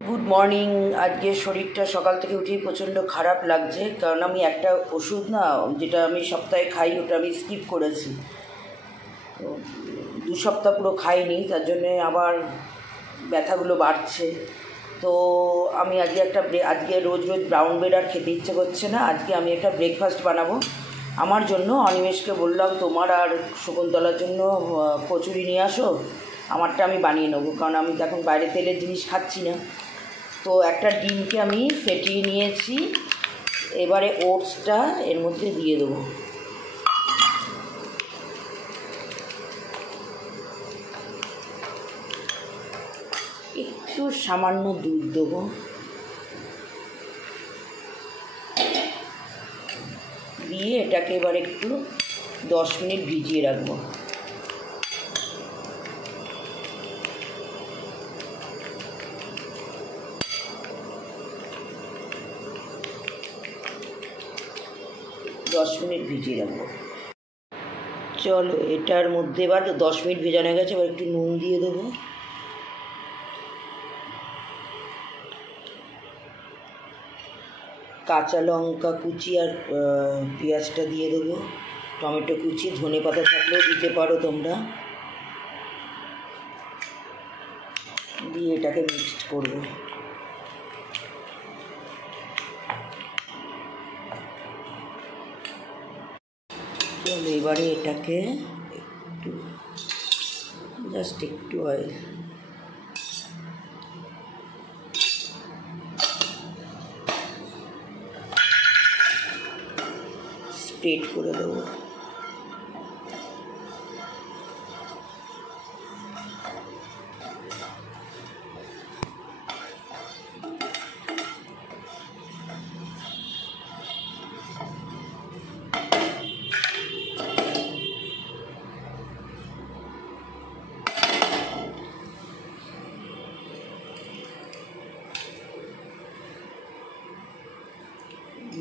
Good morning. আজকে শরীরটা সকাল থেকে উঠেই প্রচণ্ড খারাপ লাগছে, কারণ আমি একটা ওষুধ না, যেটা আমি সপ্তাহে খাই, ওটা আমি স্কিপ করেছি। তো 2 সপ্তাহ পুরো খাইনি, তার জন্যে আবার ব্যথাগুলো বাড়ছে। তো আমি আজকে রোজ রোজ ব্রাউন ব্রেড আর খেতে ইচ্ছে করছে না। আজকে আমি একটা ব্রেকফাস্ট বানাবো আমার জন্য। অনিমেষকে বললাম তোমার আর শকুন্তলার জন্য কচুরি নিয়ে আসো, আমারটা আমি বানিয়ে নেবো, কারণ আমি তো এখন বাইরে তেলের জিনিস খাচ্ছি না। তো একটা ডিমকে আমি ফেটিয়ে নিয়েছি, এবারে ওটসটা এর মধ্যে দিয়ে দেবো। একটু সামান্য দুধ দেবো, দিয়ে এটাকে এবার একটু 10 মিনিট ভিজিয়ে রাখবো। চলো, এটার মধ্যে এবার 10 মিনিট ভেজানো গেছে, এবার একটু নুন দিয়ে দেবো। কাঁচা লঙ্কা কুচি আর পেঁয়াজটা দিয়ে দেবো, টমেটো কুচি, ধনে পাতা থাকলেও দিতে পারো তোমরা। দিয়ে এটাকে মিক্সড করবো। চলো, এবারে এটাকে একটু অয়েল স্প্রেড করে দেবো।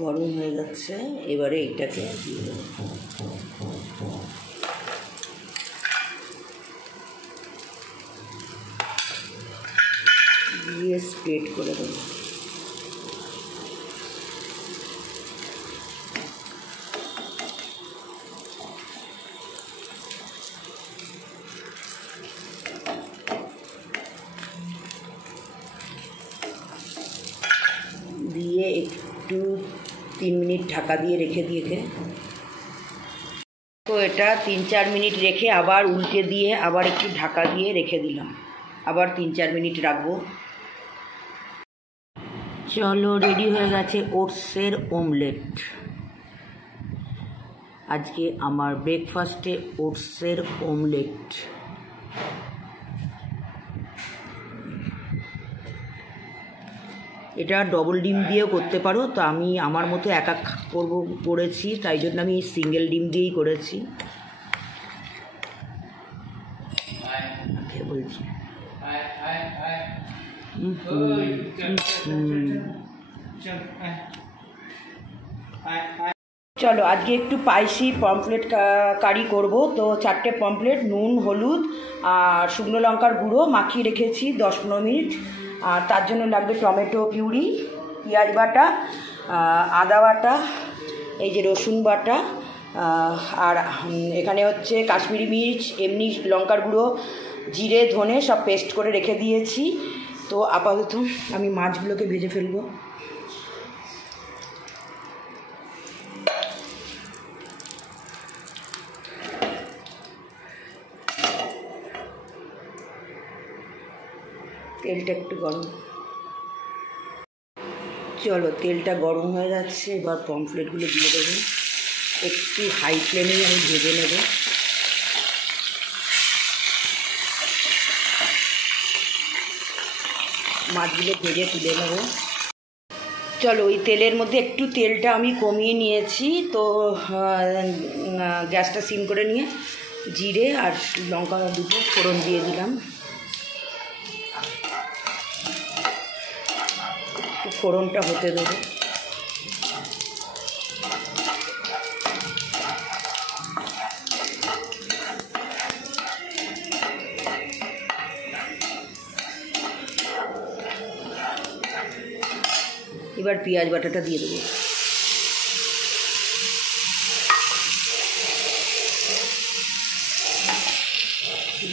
গরম হয়ে যাচ্ছে, এবারে এটাকে দিয়ে দেবো। দিয়ে স্প্রেড করে দেবো। দিয়ে একটু 3 মিনিট ঢাকা দিয়ে রেখে দিয়েছে। তো এটা 3-4 মিনিট রেখে আবার উল্টে দিয়ে আবার একটু ঢাকা দিয়ে রেখে দিলাম, আবার 3-4 মিনিট রাখবো। চলো, রেডি হয়ে গেছে ওটসের অমলেট। আজকে আমার ব্রেকফাস্টে ওটসের অমলেট। এটা ডবল ডিম দিয়েও করতে পারো, তো আমি আমার মতো একা করেছি, তাই জন্য আমি সিঙ্গেল ডিম দিয়েই করেছি। বলছি চলো, আজকে একটু স্পাইসি পমফ্রেট কারি করব। তো 4টে পমফ্রেট নুন, হলুদ আর শুকনো লঙ্কার গুঁড়ো মাখিয়ে রেখেছি 10-15 মিনিট। আর তার জন্য লাগবে টমেটো পিউরি, পেঁয়াজ বাটা, আদা বাটা, এই যে রসুন বাটা, আর এখানে হচ্ছে কাশ্মীরি মির্চ, এমনি লঙ্কার গুঁড়ো, জিরে, ধনে সব পেস্ট করে রেখে দিয়েছি। তো আপাতত আমি মাছগুলোকে ভেজে ফেলবো। তেলটা একটু গরম, চলো তেলটা গরম হয়ে যাচ্ছে, এবার পমফ্রেটগুলো দিয়ে দেবো। একটু হাই ফ্লেমেই আমি ভেজে নেব। মাছগুলো ভেজে তুলে নেব। চলো, ওই তেলের মধ্যে একটু তেলটা আমি কমিয়ে নিয়েছি। তো গ্যাসটা সিম করে নিয়ে জিরে আর লঙ্কা দুটো ফোড়ন দিয়ে দিলাম। ফোড়নটা হতে দেবো। এবার পেঁয়াজ বাটাটা দিয়ে দেবো।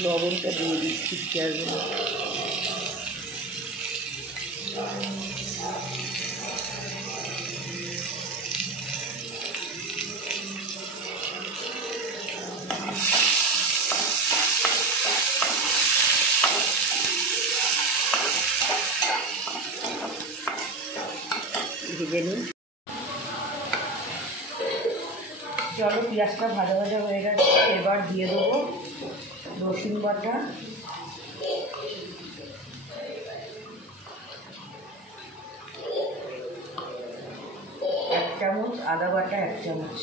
লবণটা দিয়ে দিচ্ছি পেঁয়াজগুলো। ভেজে নিই। চলো পেঁয়াজটা ভাজা ভাজা হয়ে গেছে, এবার দিয়ে দেবো রসুন বাটা, এক চামচ আদা বাটা, এক চামচ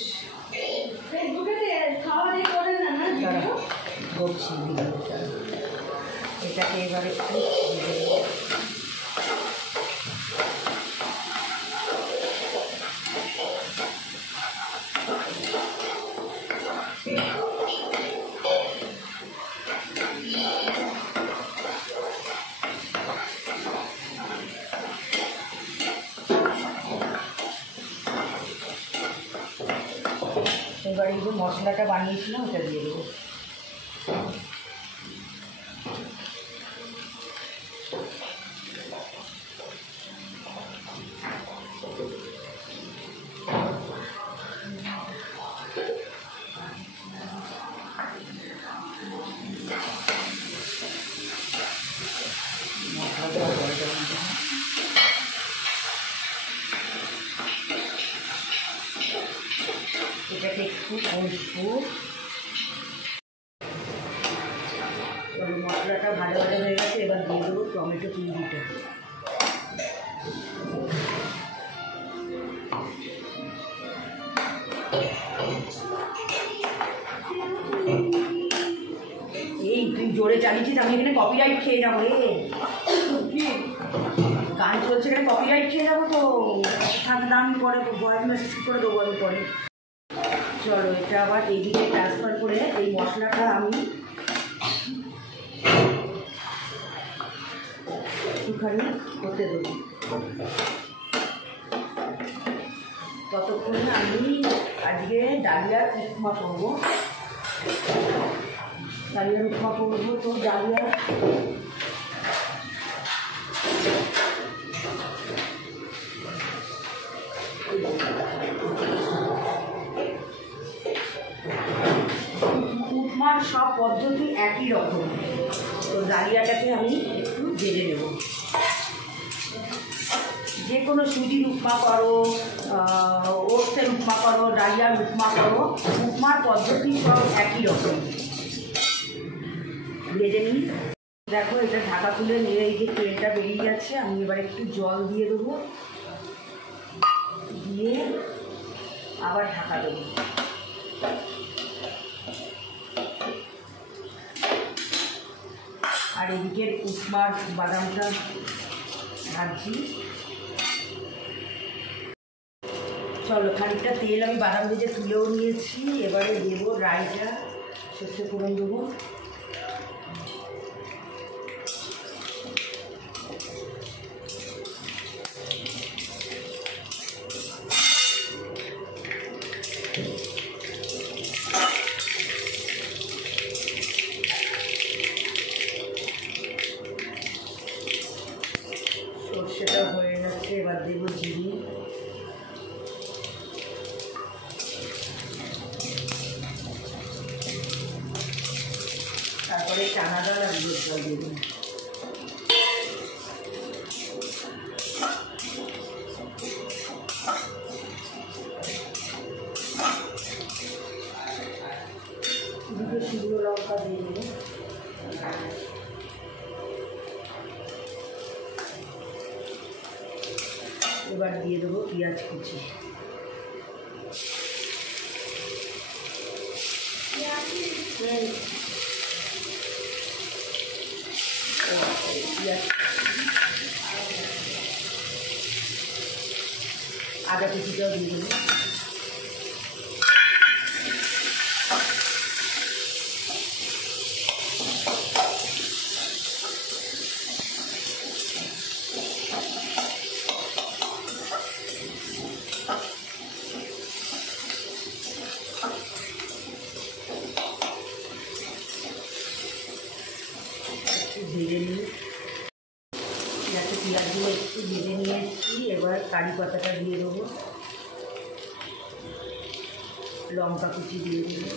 বলছি এটাকে এবার একটু ভেজে দেবো। এবার এই যে মশলাটা বানিয়েছিলাম ওটা দিয়ে দেবো। এটাকে একটু কষবো। মশলাটা ভাজা ভাজা হয়ে গেছে, এবার দিয়ে দেবো টমেটো পিউরিটা। এই তুই জোরে চালিয়েছিস, আমি এখানে কপিরাইট খেয়ে যাবো রে। গান চলছে এখানে, কপিরাইট খেয়ে যাবো তো। ঠান্ডা আমি পরে ভয়েস মেসেজ করে দেবো আমি পরে। চলো এটা আবার এইদিকে ট্রান্সফার করে এই মশলাটা আমি একটুখানি করতে দেবো। ততক্ষণে আমি আজকে ডালিয়ার উপমা করবো। ডালিয়ার উপমা করবো তো ডালিয়া উপমার সব পদ্ধতি একই রকম। তো ডালিয়াটাকে আমি একটু ভেজে নেব। যে কোনো সুজির উপমা করো, ওটসের উপমা করো, ডালিয়ার উপমা করো, উপমার পদ্ধতি সব একই রকম। ভেজে নিই। দেখো এটা ঢাকা তুলে নিয়ে এই যে তেলটা বেরিয়ে যাচ্ছে, আমি এবার একটু জল দিয়ে দেবো, দিয়ে আবার ঢাকা দেবো। আর এদিকে উপমার বাদামটা ভাজছি। চলো খানিকটা তেল আমি বাদাম ভেজে তুলেও নিয়েছি, এবারে দেবো রাইটা, সর্ষে ফোড়ন দেবো। সর্ষেটা হয়ে যাচ্ছে, এবার দেবো জিরে, তারপরে চানা ডাল আর গুঁড়োর জল দেবো। দুটো শুকনো লঙ্কা দিয়ে দেবো। এবার দিয়ে দেবো পেঁয়াজ কুচি। আদা কুচিটাও দিয়ে দেবো। যাতে পেঁয়াজগুলো একটু ভেজে নিয়ে এসেছি। এবার কারি পাতাটা দিয়ে দেবো, লঙ্কা কুচি দিয়ে দেবো,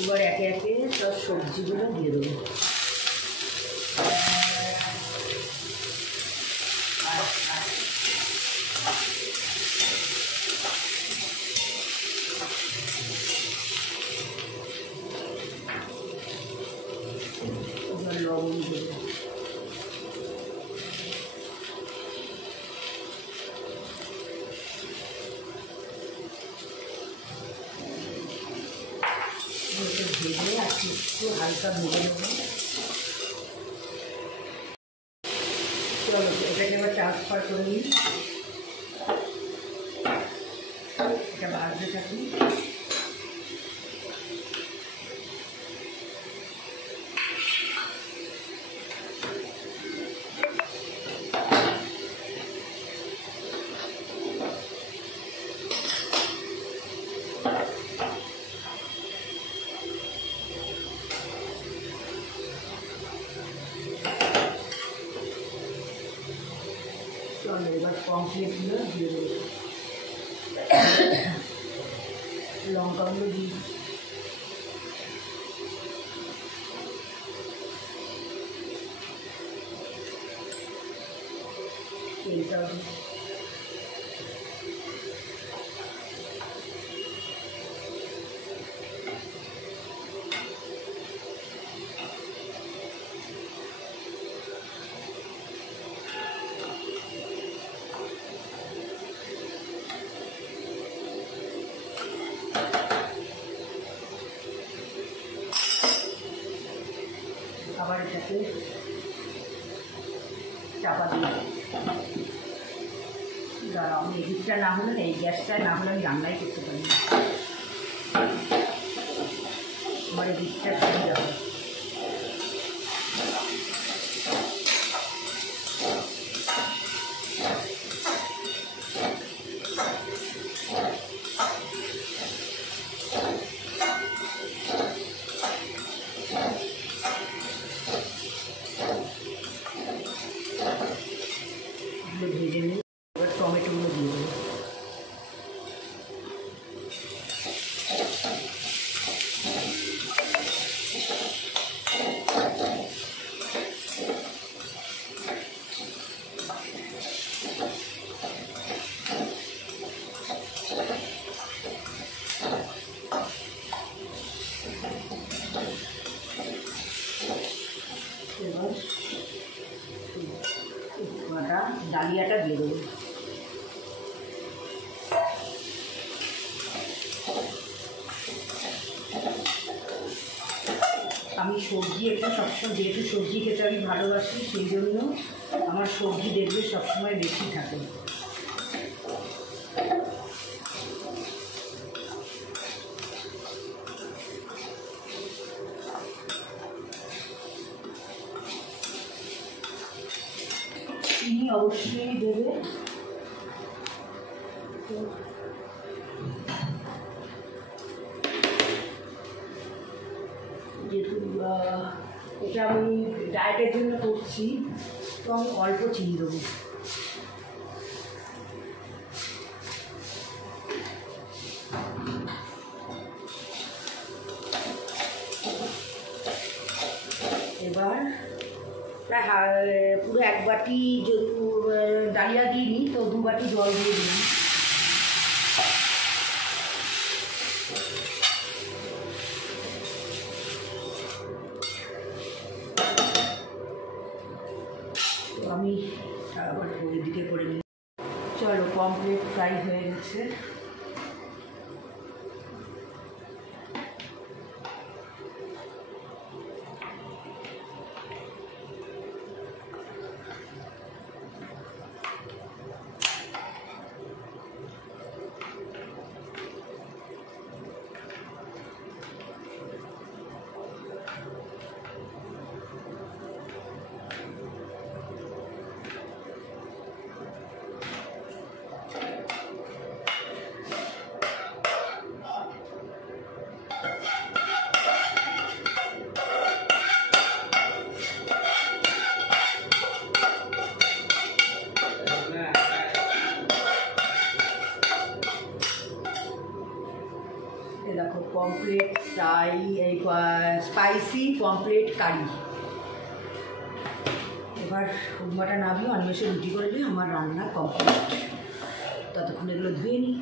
এবার একে একে সব সবজিগুলো দিয়ে দেবো। এবার লবণ দেবো, ভেজে আর একটু হালকা ভেজে নেবো। চলো এটাকে এবার ট্রান্সফার করে নিই, এটা ভাজতে থাকি। চলো এবার কমপ্লিটগুলো দিয়ে দেবো, লঙ্কাগুলো দিয়ে তেলটাও দিই। আবার এটাকে চাপা দিয়ে দাঁড়াও, আমি এদিকটা না হলে এই গ্যাসটা না হলে আমি রান্নাই করতে পারি না, আমার এদিকটা খাই যাবে। ভেজে নিই, এবার টমেটোগুলো দিয়ে দেবো। এবার ডালিয়াটা দিয়ে দেবো। আমি সবজি একটু সবসময়, যেহেতু সবজি খেতে আমি ভালোবাসি, সেই জন্য আমার সবজি দেখবে সবসময় বেশি থাকে। চিনি অবশ্যই দেবে, যেহেতু এটা আমি ডায়েটের জন্য করছি, তো আমি অল্প চিনি দেবো। এবার প্রায় পুরো এক বাটি যদি ডালিয়া দিইনি তো 2 বাটি জল দিয়ে দিলাম। তো আমি আবার ওই দিকে করে নিই। চলো কমপ্লিট ফ্রাই হয়ে গেছে। পমপ্লেট ফ্রাই, এই স্পাইসি পমপ্লেট কারি। এবার উপমাটা নামিয়ে অন্বেষে রুটি করে দিই, আমার রান্না কমপ্লিট। ততক্ষণ এগুলো ধুয়ে নিই।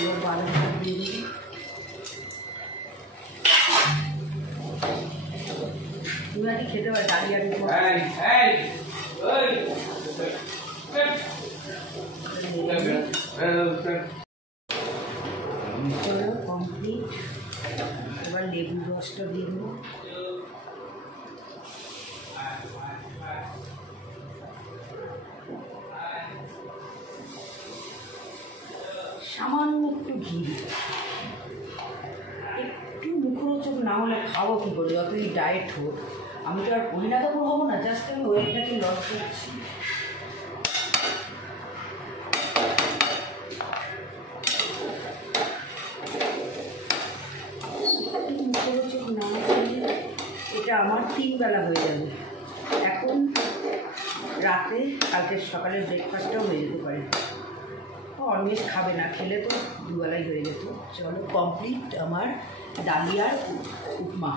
এবার বাদামটা দিয়ে দিই। তুমি আর কি খেতে পারো ডালিয়ার উপর কমপ্লিট। এবার লেবুর রসটা দিয়ে দেবো। সামান্য একটু ঘি, একটু মুখরোচক না হলে খাবো কী করে? যতই ডায়েট হোক, আমি তো আর পরিণাম হবো না, জাস্ট আমি ওয়েটটাকে লস করছি। মুখরোচক না হলে এটা আমার 3 বেলা হয়ে যাবে। এখন রাতে, কালকে সকালের ব্রেকফাস্টটাও হয়ে যেতে পারে। অন্বেষ খাবে না, খেলে তো 2 বেলাই হয়ে যেত। চলো কমপ্লিট আমার ডালিয়ার উপমা।